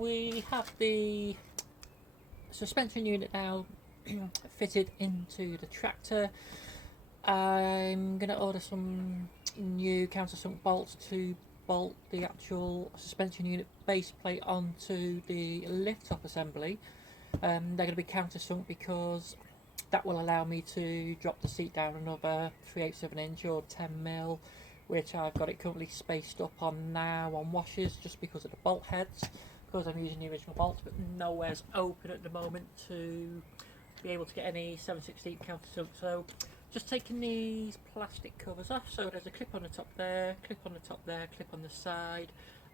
we have the suspension unit now fitted into the tractor. I'm going to order some new countersunk bolts to bolt the actual suspension unit base plate onto the lift top assembly. They're going to be countersunk because that will allow me to drop the seat down another 3/8 of an inch or 10mm, which I've got it currently spaced up on now on washers just because of the bolt heads, because I'm using the original bolts, but nowhere's open at the moment to be able to get any 7/16 countersunk. So just taking these plastic covers off. So there's a clip on the top there, clip on the top there, clip on the side,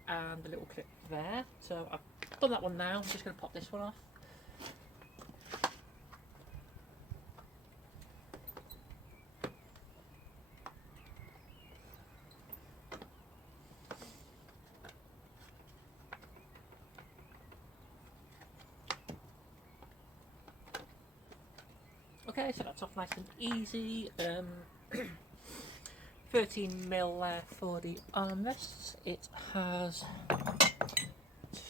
and a little clip there. So I've done that one now. I'm just going to pop this one off. Okay, so that's off nice and easy. 13mm there for the armrests. It has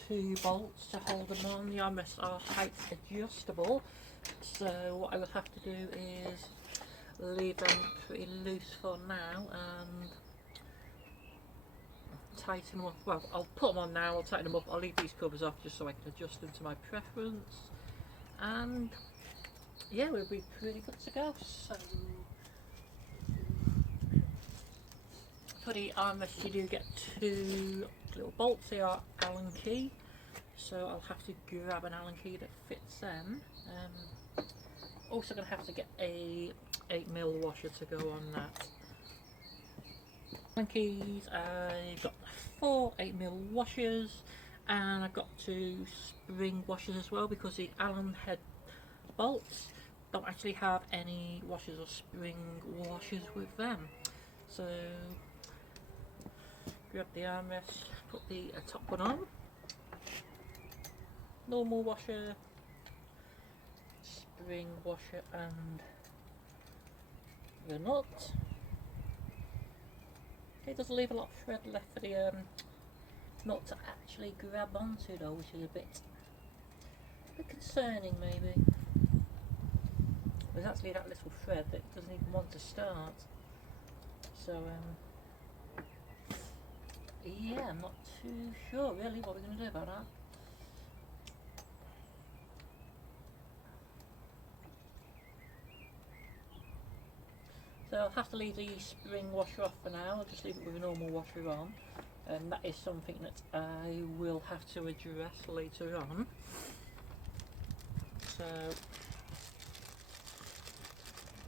2 bolts to hold them on. The armrests are height adjustable, so what I will have to do is leave them pretty loose for now and tighten them up. Well, I'll put them on now, I'll tighten them up, I'll leave these covers off just so I can adjust them to my preference, and yeah, we'll be pretty good to go. So for the armrest you do get 2 little bolts. They are Allen key, so I'll have to grab an Allen key that fits them. Also going to have to get a 8mm washer to go on that. Allen keys, I've got 4 8mm washers, and I've got 2 spring washers as well, because the Allen head bolts don't actually have any washers or spring washers with them. So grab the armrest, put the top one on, normal washer, spring washer, and the nut. It does leave a lot of thread left for the nut to actually grab onto though, which is a bit concerning maybe. There's actually that little thread that doesn't even want to start. So yeah, I'm not too sure really what we're going to do about that. So I'll have to leave the spring washer off for now. I'll just leave it with a normal washer on, and that is something that I will have to address later on. So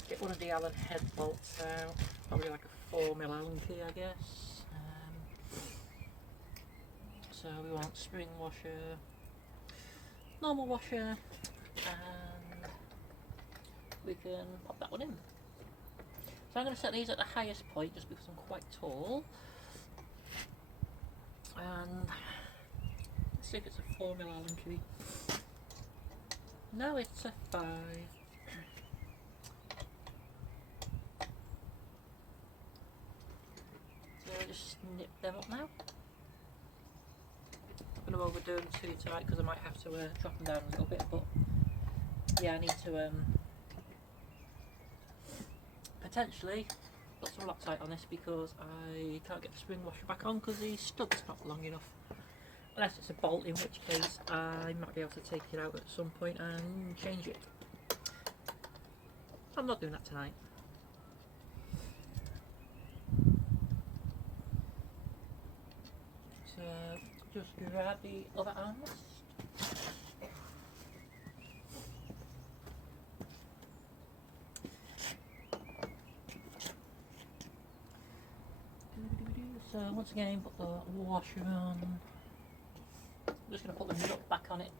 get one of the Allen head bolts out, probably like a 4mm Allen key I guess. So we want spring washer, normal washer, and we can pop that one in. So I'm going to set these at the highest point just because I'm quite tall, and let's see if it's a 4mm Allen key. No, it's a 5. So I'll just snip them up now. I'm going to overdo them too tight because I might have to drop them down a little bit, but yeah, I need to potentially put some Loctite on this because I can't get the spring washer back on because the stud's not long enough. Unless it's a bolt, in which case I might be able to take it out at some point and change it. I'm not doing that tonight. So just grab the other armrest. So once again, put the washer on. I'm just going to put the nut back on it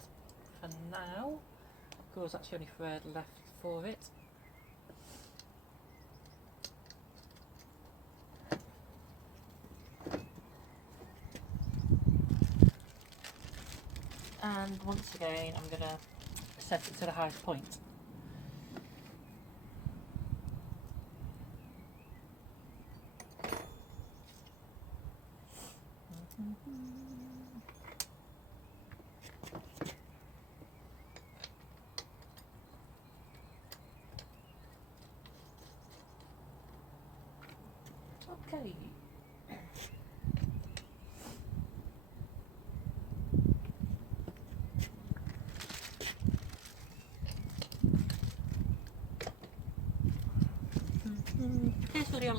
for now. Of course, that's the only thread left for it. And once again, I'm going to set it to the highest point.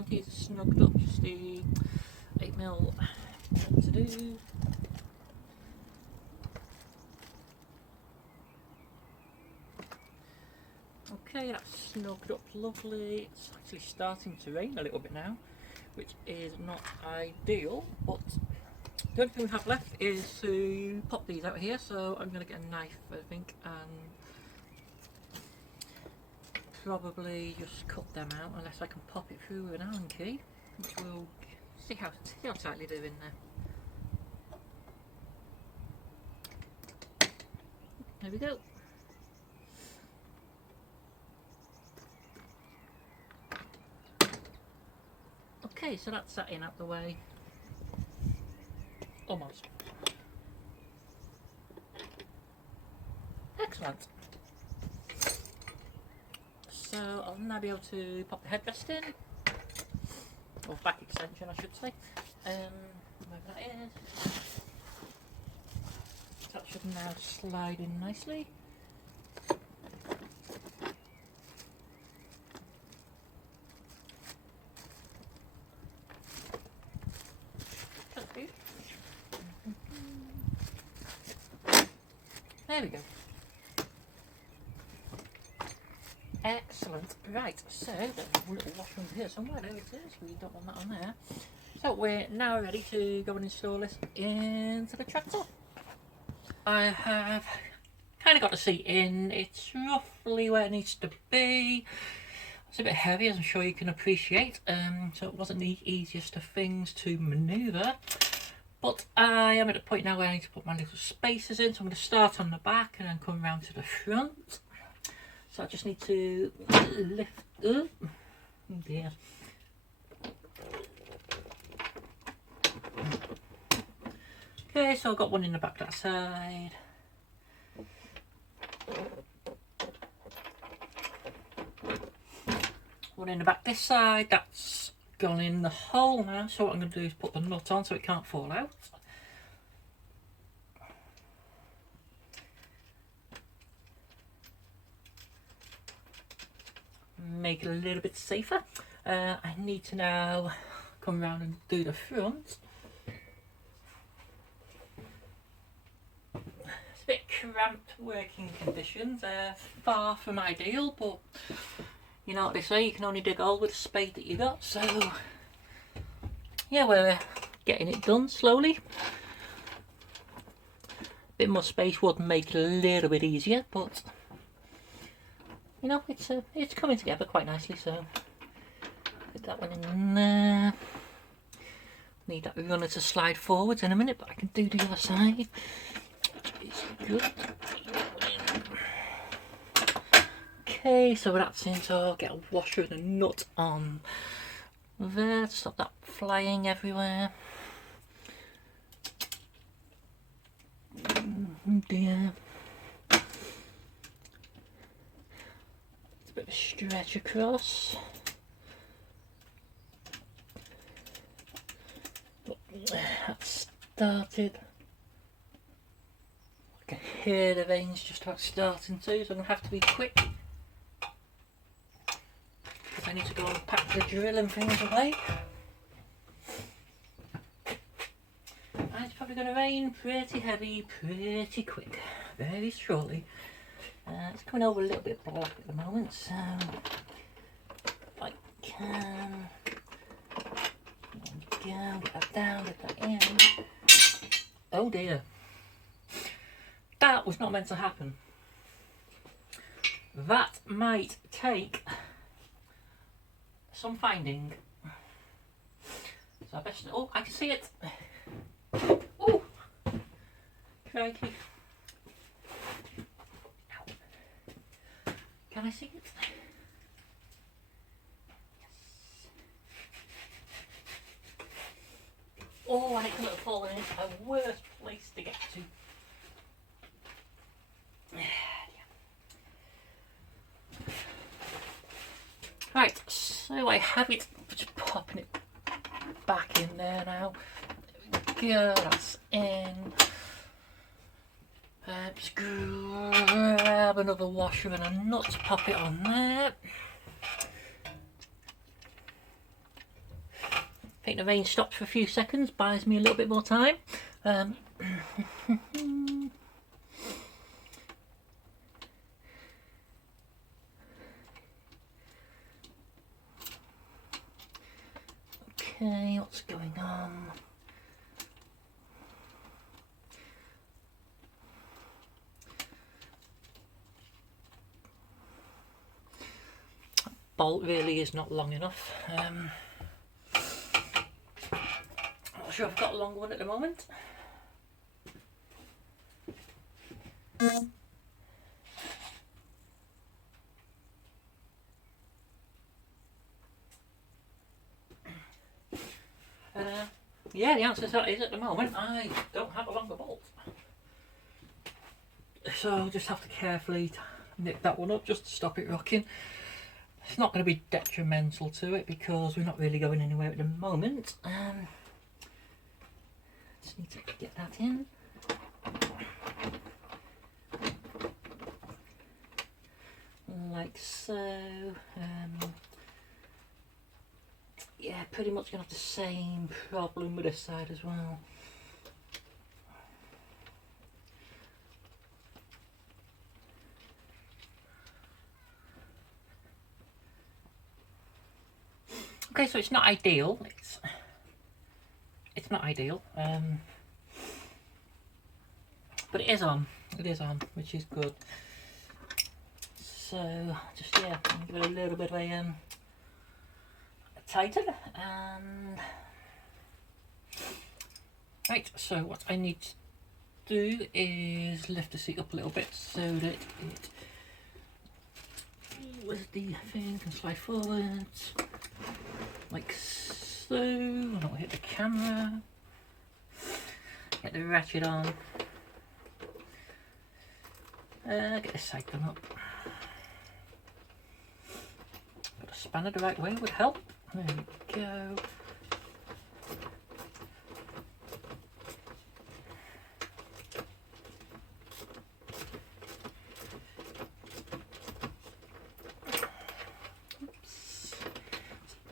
front is snugged up, just the 8mm to do. Okay, that's snugged up lovely. It's actually starting to rain a little bit now, which is not ideal, but the only thing we have left is to pop these out here, so I'm going to get a knife, I think, and probably just cut them out, unless I can pop it through with an Allen key, which we'll see how tightly they're in there. There we go. Okay, so that's that in out the way. Almost. Excellent. So I'll now be able to pop the headrest in, or back extension I should say. Wherever that is. That should now slide in nicely. There we go. Excellent. Right, so there's a little washroom here somewhere. There it is. We don't want that on there. So we're now ready to go and install this into the tractor. I have kind of got the seat in. It's roughly where it needs to be. It's a bit heavy, as I'm sure you can appreciate. So it wasn't the easiest of things to manoeuvre. But I am at a point now where I need to put my little spacers in, so I'm going to start on the back and then come round to the front. So I just need to lift up. Oh dear. Okay, so I've got one in the back that side. One in the back this side, that's gone in the hole now, so what I'm going to do is put the nut on so it can't fall out. Make it a little bit safer. I need to now come around and do the front. It's a bit cramped working conditions, far from ideal, but you know what they say, you can only dig a hole with the spade that you got, so yeah, we're getting it done slowly. A bit more space would make it a little bit easier, but you know, it's coming together quite nicely, so put that one in there. Need that runner to slide forwards in a minute, but I can do the other side. It's good. Okay, so that's in, so I'll get a washer and a nut on there to stop that flying everywhere. Oh dear. It's a bit of a stretch across. That's started. I can hear the veins just about starting to, so I'm going to have to be quick. Because I need to go and pack the drill and things away. And it's probably going to rain pretty heavy, pretty quick, very shortly. It's coming over a little bit black at the moment, so if I can go, get that down, get that in. Oh dear. That was not meant to happen. That might take some finding. So I best. Oh, I can see it. Oh, crikey! Ow. Can I see it? Yes. Oh, and it could have fallen into a worse place to get to. Right, so I have it, just popping it back in there now. There we go, that's in. Just grab another washer and a nut to pop it on there. think the rain stops for a few seconds, buys me a little bit more time. Okay, what's going on? Bolt really is not long enough. I'm not sure I've got a long one at the moment. Yeah, the answer to that is at the moment I don't have a longer bolt. So I'll just have to carefully nip that one up just to stop it rocking. It's not going to be detrimental to it because we're not really going anywhere at the moment. Just need to get that in. Like so. Yeah, pretty much going to have the same problem with this side as well. Okay, so it's not ideal. It's not ideal. But it is on. It is on, which is good. So just give it a little bit of a tighten, and right. So what I need to do is lift the seat up a little bit so that it, with the thing, can slide forward like so. I don't hit the camera. Get the ratchet on. Get the side done up. Got a spanner the right way would help. There we go. Oops. It's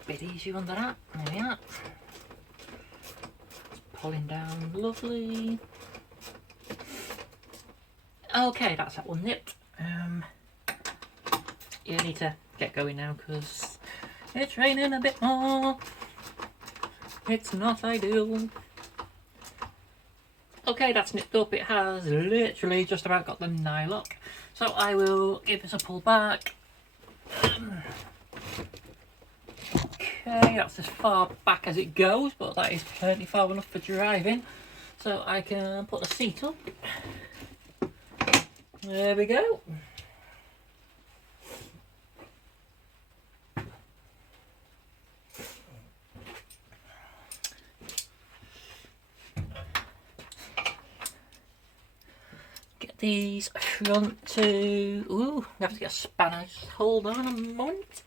a bit easier under that. There we are. It's pulling down lovely. Okay, that's that one nipped. You need to get going now because it's raining a bit more. It's not ideal. Okay, that's nipped up. It has literally just about got the nylock. So I will give this a pull back. Okay, that's as far back as it goes, but that is plenty far enough for driving. So I can put the seat up. There we go. Get these front two. Ooh, we have to get a spanner. Just hold on a moment.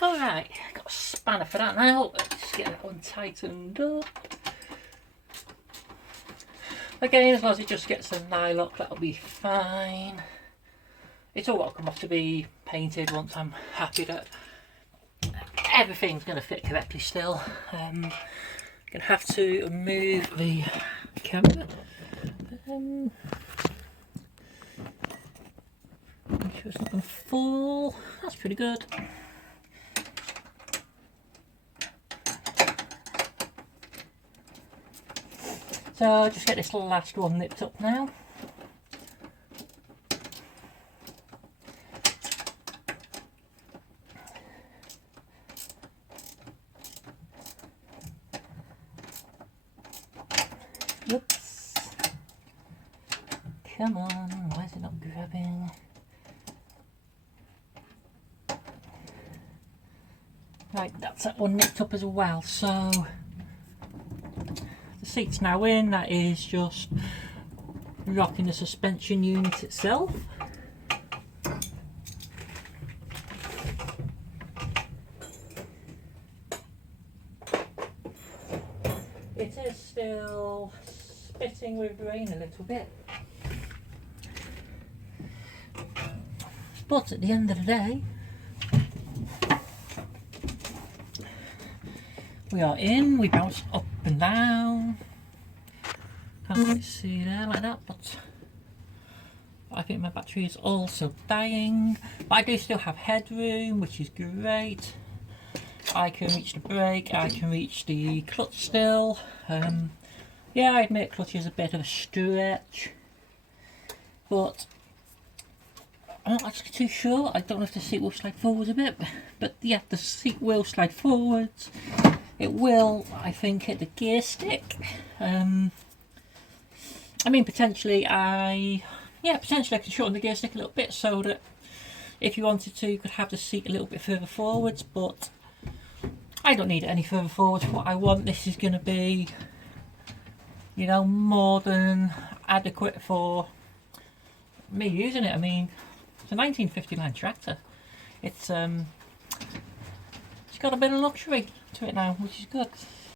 Alright, got a spanner for that now. Let's get that one tightened up. Again, as long as it just gets a nylock, that'll be fine. It's all welcome off to be painted once I'm happy that everything's going to fit correctly still. I'm going to have to move the camera. Make sure it's not going to fall. That's pretty good. So I'll just get this last one nipped up now. Whoops. Come on, why is it not grabbing? Right, that's that one nicked up as well. So the seat's now in. That is just rocking the suspension unit itself. It is still spitting with rain a little bit, but at the end of the day, we are in. We bounce up and down. Can't quite see there like that, but I think my battery is also dying. But I do still have headroom, which is great. I can reach the brake, I can reach the clutch still. Yeah, I admit clutch is a bit of a stretch, but I'm not actually too sure. I don't know if the seat will slide forwards a bit, but yeah, the seat will slide forwards. It will, I think, hit the gear stick. I mean, potentially I can shorten the gear stick a little bit so that if you wanted to, you could have the seat a little bit further forwards, but I don't need it any further forward. What I want, this is going to be, you know, more than adequate for me using it. I mean, it's a 1959 tractor. It's got a bit of luxury to it now, which is good.